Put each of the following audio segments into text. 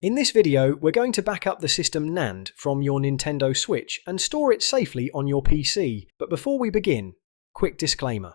In this video, we're going to back up the system NAND from your Nintendo Switch and store it safely on your PC. But before we begin, quick disclaimer.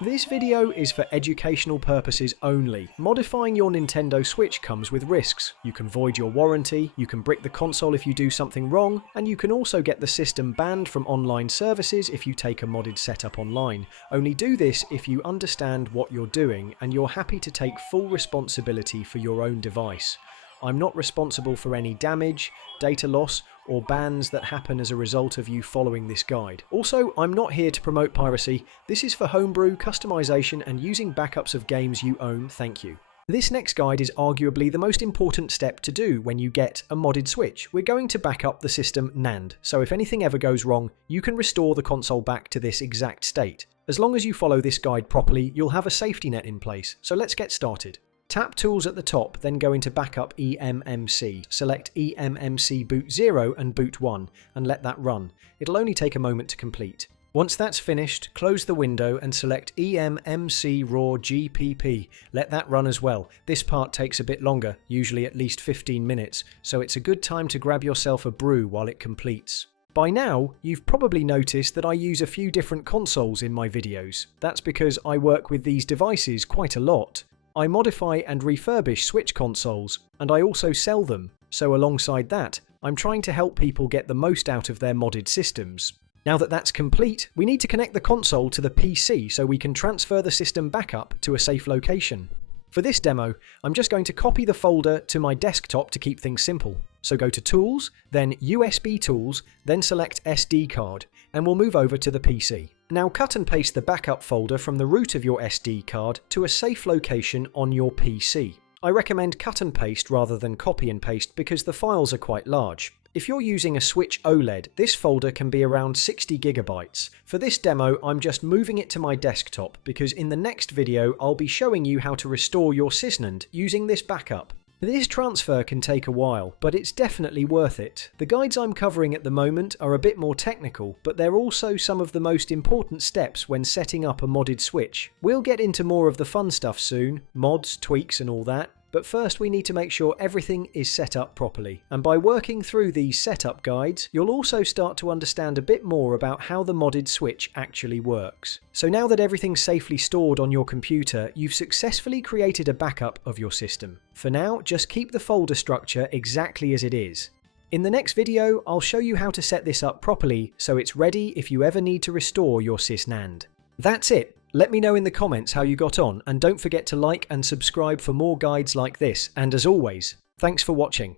This video is for educational purposes only. Modifying your Nintendo Switch comes with risks. You can void your warranty, you can brick the console if you do something wrong, and you can also get the system banned from online services if you take a modded setup online. Only do this if you understand what you're doing and you're happy to take full responsibility for your own device. I'm not responsible for any damage, data loss, or bans that happen as a result of you following this guide. Also, I'm not here to promote piracy. This is for homebrew, customization, and using backups of games you own, thank you. This next guide is arguably the most important step to do when you get a modded Switch. We're going to back up the system NAND, so if anything ever goes wrong, you can restore the console back to this exact state. As long as you follow this guide properly, you'll have a safety net in place, so let's get started. Tap Tools at the top, then go into Backup eMMC. Select eMMC Boot 0 and Boot 1 and let that run. It'll only take a moment to complete. Once that's finished, close the window and select eMMC RAW GPP. Let that run as well. This part takes a bit longer, usually at least 15 minutes, so it's a good time to grab yourself a brew while it completes. By now, you've probably noticed that I use a few different consoles in my videos. That's because I work with these devices quite a lot. I modify and refurbish Switch consoles, and I also sell them, so alongside that, I'm trying to help people get the most out of their modded systems. Now that that's complete, we need to connect the console to the PC so we can transfer the system backup to a safe location. For this demo, I'm just going to copy the folder to my desktop to keep things simple. So go to Tools, then USB Tools, then select SD card, and we'll move over to the PC. Now cut and paste the backup folder from the root of your SD card to a safe location on your PC. I recommend cut and paste rather than copy and paste because the files are quite large. If you're using a Switch OLED, this folder can be around 60 gigabytes. For this demo, I'm just moving it to my desktop because in the next video, I'll be showing you how to restore your SysNAND using this backup. This transfer can take a while, but it's definitely worth it. The guides I'm covering at the moment are a bit more technical, but they're also some of the most important steps when setting up a modded Switch. We'll get into more of the fun stuff soon, mods, tweaks and all that, but first we need to make sure everything is set up properly. And by working through these setup guides, you'll also start to understand a bit more about how the modded Switch actually works. So now that everything's safely stored on your computer, you've successfully created a backup of your system. For now, just keep the folder structure exactly as it is. In the next video, I'll show you how to set this up properly so it's ready if you ever need to restore your SysNAND. That's it. Let me know in the comments how you got on, and don't forget to like and subscribe for more guides like this, and as always, thanks for watching.